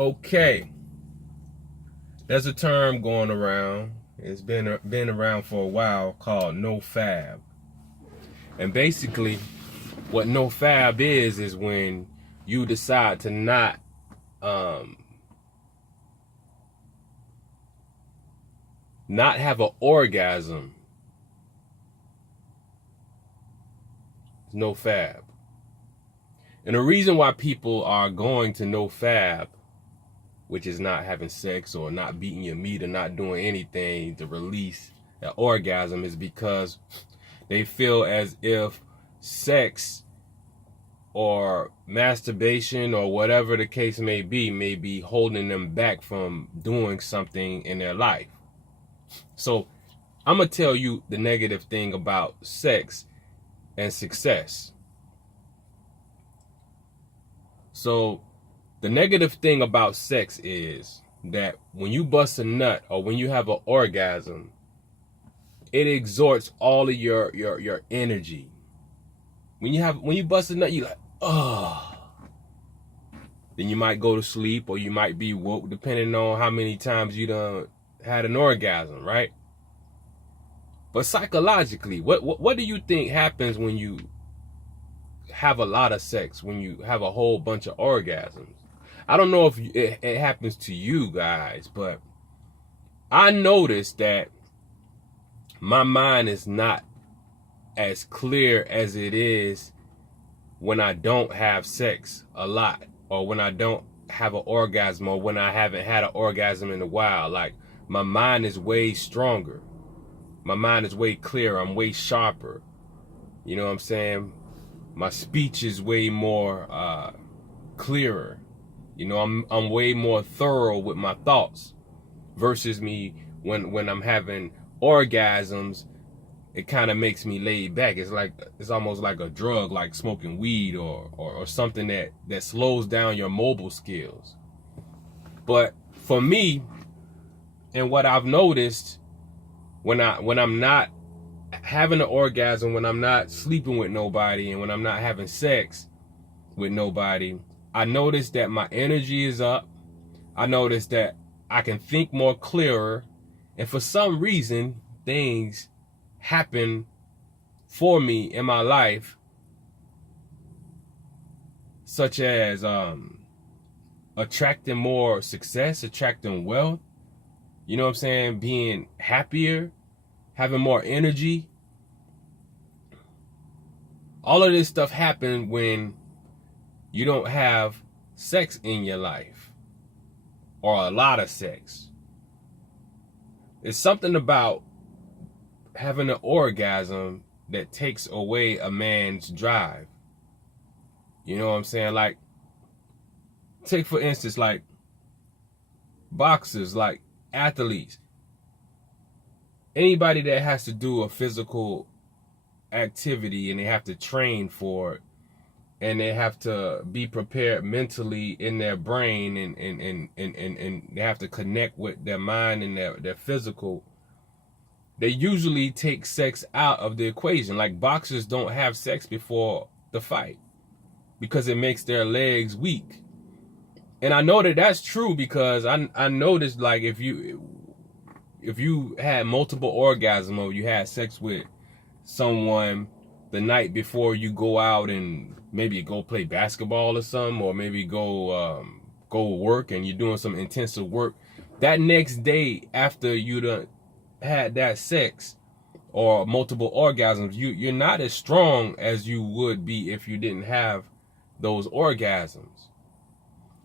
Okay, there's a term going around. It's been around for a while called nofap. And basically, what nofap is when you decide to um, not have an orgasm. It's nofap. And the reason why people are going to nofap, which is not having sex or not beating your meat or not doing anything to release an orgasm, is because they feel as if sex or masturbation or whatever the case may be holding them back from doing something in their life. So I'm going to tell you the negative thing about sex and success. So the negative thing about sex is that when you bust a nut or when you have an orgasm, it exhorts all of your energy. When you bust a nut, you're like, oh. Then you might go to sleep or you might be woke depending on how many times you done had an orgasm, right? But psychologically, what do you think happens when you have a lot of sex, when you have a whole bunch of orgasms? I don't know if it happens to you guys, but I noticed that my mind is not as clear as it is when I don't have sex a lot, or when I don't have an orgasm, or when I haven't had an orgasm in a while. Like, my mind is way stronger. My mind is way clearer. I'm way sharper. You know what I'm saying? My speech is way more clearer. You know, I'm way more thorough with my thoughts versus me when I'm having orgasms. It kind of makes me laid back. It's almost like a drug, like smoking weed or something that slows down your mobile skills. But for me, and what I've noticed when I'm not having an orgasm, when I'm not sleeping with nobody, and when I'm not having sex with nobody, I notice that my energy is up. I notice that I can think more clearer, and for some reason, things happen for me in my life, such as attracting more success, attracting wealth, you know what I'm saying, being happier, having more energy. All of this stuff happens when you don't have sex in your life, or a lot of sex. It's something about having an orgasm that takes away a man's drive. You know what I'm saying? Like, take for instance, like boxers, like athletes, anybody that has to do a physical activity and they have to train for it, and they have to be prepared mentally in their brain, and they have to connect with their mind and their physical. They usually take sex out of the equation. Like, boxers don't have sex before the fight because it makes their legs weak. And I know that that's true because I noticed, like, if you had multiple orgasms or you had sex with someone the night before you go out and maybe go play basketball or something, or maybe go work, and you're doing some intensive work, that next day after you done had that sex or multiple orgasms, you're not as strong as you would be if you didn't have those orgasms.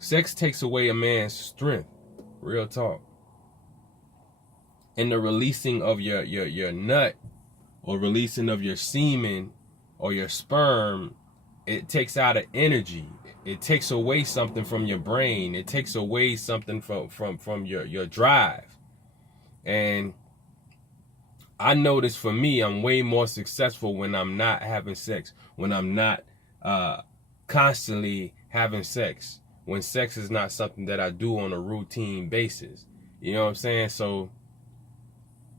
Sex takes away a man's strength, real talk. And the releasing of your nut, or releasing of your semen or your sperm, it takes out an energy. It takes away something from your brain. It takes away something from your drive. And I notice for me, I'm way more successful when I'm not having sex, when I'm not constantly having sex, when sex is not something that I do on a routine basis. You know what I'm saying? So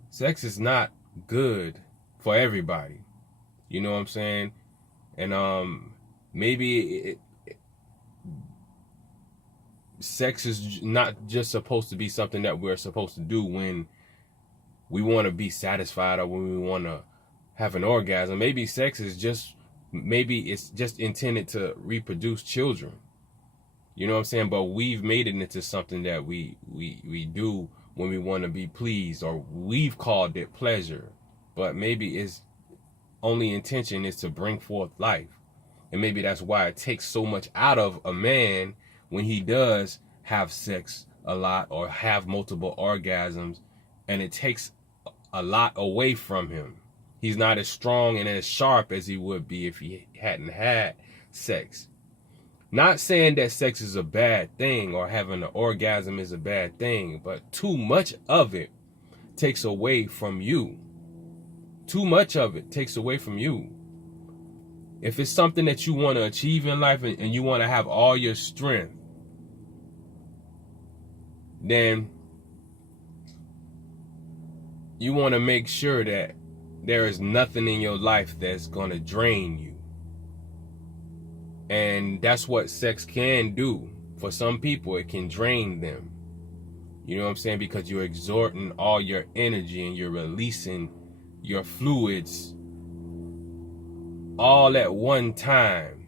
sex is not good for everybody. You know what I'm saying? And maybe sex is not just supposed to be something that we're supposed to do when we want to be satisfied or when we want to have an orgasm. Maybe sex is just, maybe it's just intended to reproduce children. You know what I'm saying? But we've made it into something that we do when we want to be pleased, or we've called it pleasure. But maybe its only intention is to bring forth life. And maybe that's why it takes so much out of a man when he does have sex a lot or have multiple orgasms, and it takes a lot away from him. He's not as strong and as sharp as he would be if he hadn't had sex. Not saying that sex is a bad thing or having an orgasm is a bad thing, but too much of it takes away from you. Too much of it takes away from you. If it's something that you want to achieve in life and you want to have all your strength, then you want to make sure that there is nothing in your life that's going to drain you. And that's what sex can do. For some people, it can drain them. You know what I'm saying? Because you're exerting all your energy and you're releasing your fluids all at one time.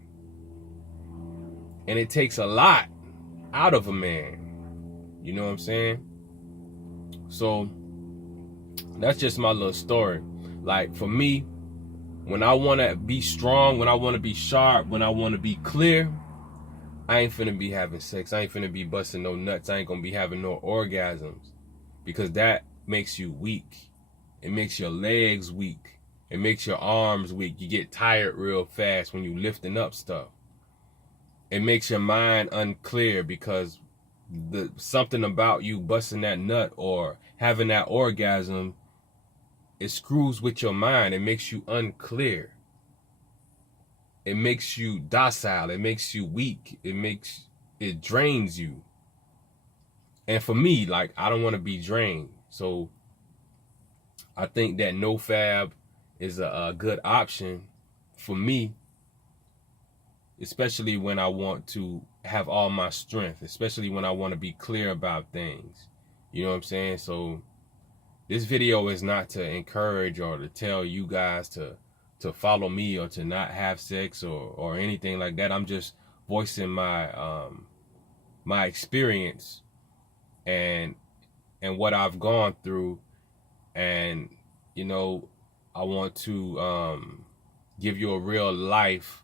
And it takes a lot out of a man. You know what I'm saying? So that's just my little story. Like for me, when I want to be strong, when I want to be sharp, when I want to be clear, I ain't finna be having sex. I ain't finna be busting no nuts. I ain't gonna be having no orgasms, because that makes you weak. It makes your legs weak. It makes your arms weak. You get tired real fast when you lifting up stuff. It makes your mind unclear, because something about you busting that nut or having that orgasm, it screws with your mind. It makes you unclear. It makes you docile. It makes you weak. It drains you. And for me, like, I don't want to be drained. So I think that nofap is a good option for me, especially when I want to have all my strength, especially when I want to be clear about things. You know what I'm saying? So this video is not to encourage or to tell you guys to follow me or to not have sex or anything like that. I'm just voicing my my experience and what I've gone through, and you know, I want to give you a real life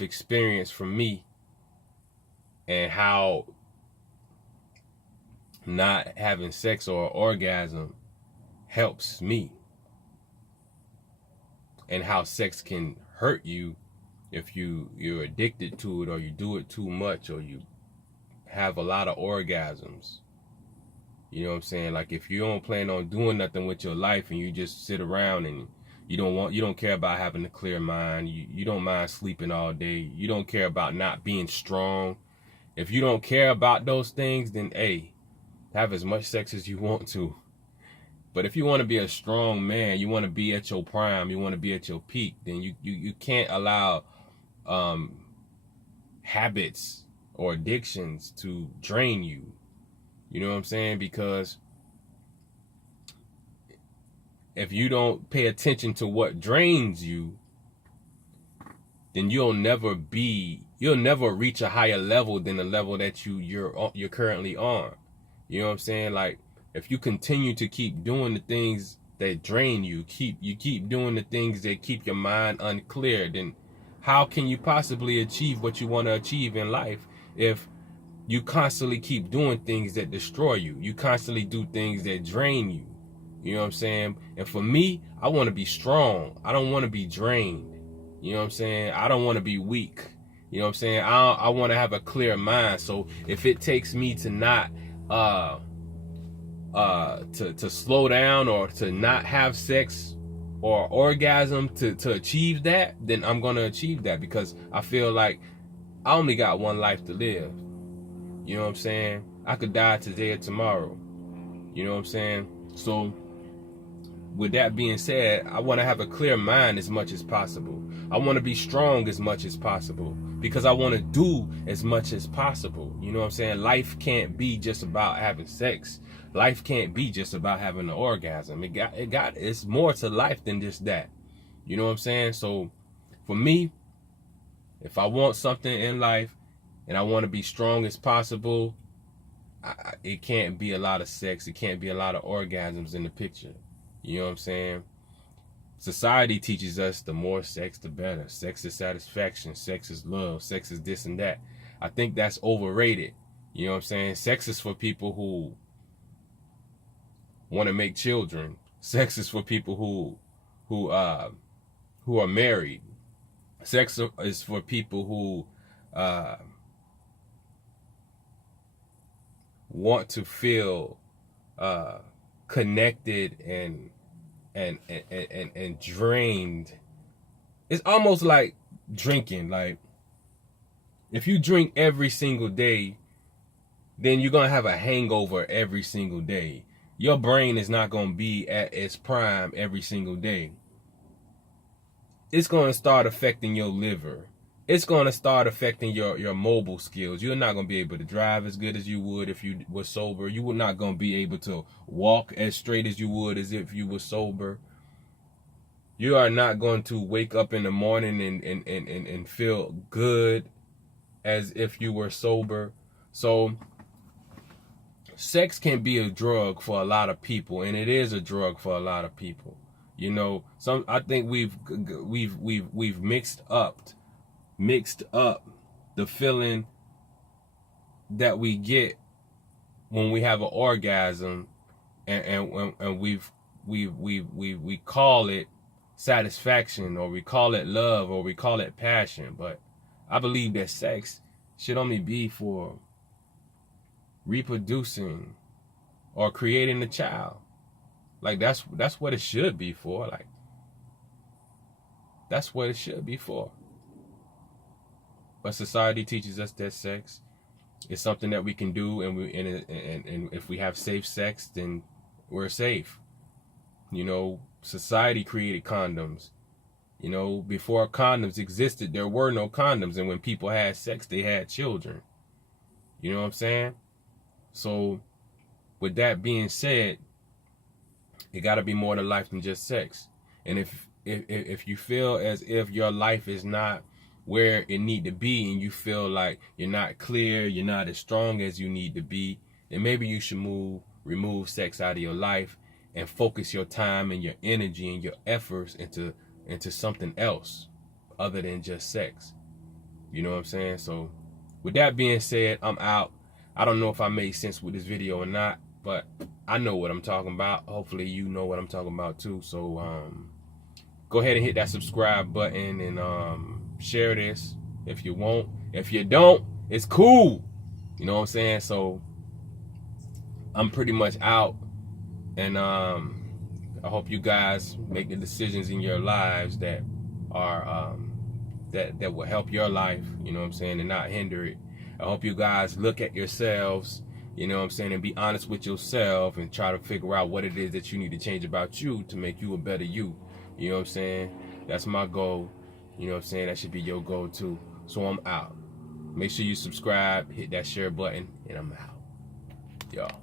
experience from me, and how not having sex or orgasm helps me, and how sex can hurt you if you're addicted to it, or you do it too much, or you have a lot of orgasms. You know what I'm saying? Like, if you don't plan on doing nothing with your life and you just sit around and you don't care about having a clear mind, you don't mind sleeping all day, you don't care about not being strong. If you don't care about those things, then hey, have as much sex as you want to. But if you want to be a strong man, you want to be at your prime, you want to be at your peak, then you can't allow habits or addictions to drain you. You know what I'm saying? Because if you don't pay attention to what drains you, then you'll never reach a higher level than the level that you're currently on. You know what I'm saying? Like, if you continue to keep doing the things that drain you, keep doing the things that keep your mind unclear, then how can you possibly achieve what you want to achieve in life if you constantly keep doing things that destroy you? You constantly do things that drain you. You know what I'm saying? And for me, I want to be strong. I don't want to be drained. You know what I'm saying? I don't want to be weak. You know what I'm saying? I want to have a clear mind. So if it takes me to not to slow down or to not have sex or orgasm to achieve that, then I'm going to achieve that, because I feel like I only got one life to live. You know what I'm saying? I could die today or tomorrow. You know what I'm saying? So with that being said, I want to have a clear mind as much as possible. I want to be strong as much as possible because I want to do as much as possible. You know what I'm saying? Life can't be just about having sex. Life can't be just about having an orgasm. It's more to life than just that. You know what I'm saying? So for me, if I want something in life and I want to be strong as possible, it can't be a lot of sex. It can't be a lot of orgasms in the picture. You know what I'm saying? Society teaches us the more sex, the better. Sex is satisfaction. Sex is love. Sex is this and that. I think that's overrated. You know what I'm saying? Sex is for people who want to make children. Sex is for people who are married. Sex is for people who want to feel connected and drained. It's almost like drinking. Like if you drink every single day, then you're gonna have a hangover every single day. Your brain is not gonna be at its prime every single day. It's gonna start affecting your liver. It's gonna start affecting your mobile skills. You're not gonna be able to drive as good as you would if you were sober. You were not gonna be able to walk as straight as you would as if you were sober. You are not going to wake up in the morning and feel good as if you were sober. So sex can be a drug for a lot of people, and it is a drug for a lot of people. You know, I think we've mixed up the feeling that we get when we have an orgasm, and we call it satisfaction, or we call it love, or we call it passion. But I believe that sex should only be for reproducing or creating a child. Like that's what it should be for. Like that's what it should be for. But society teaches us that sex is something that we can do, and if we have safe sex, then we're safe. You know, society created condoms. You know, before condoms existed, there were no condoms, and when people had sex, they had children. You know what I'm saying? So, with that being said, it got to be more to life than just sex. And if you feel as if your life is not where it need to be, and you feel like you're not clear, you're not as strong as you need to be, then maybe you should remove sex out of your life and focus your time and your energy and your efforts into something else other than just sex. You know what I'm saying? So with that being said, I'm out. I don't know if I made sense with this video or not, but I know what I'm talking about. Hopefully you know what I'm talking about too. So go ahead and hit that subscribe button and share this if you want. If you don't, it's cool. You know what I'm saying? So I'm pretty much out, and I hope you guys make the decisions in your lives that are that will help your life, you know what I'm saying, and not hinder it. I hope you guys look at yourselves, you know what I'm saying, and be honest with yourself and try to figure out what it is that you need to change about you to make you a better you. You know what I'm saying? That's my goal. You know what I'm saying? That should be your goal too. So I'm out. Make sure you subscribe, hit that share button, and I'm out. Y'all.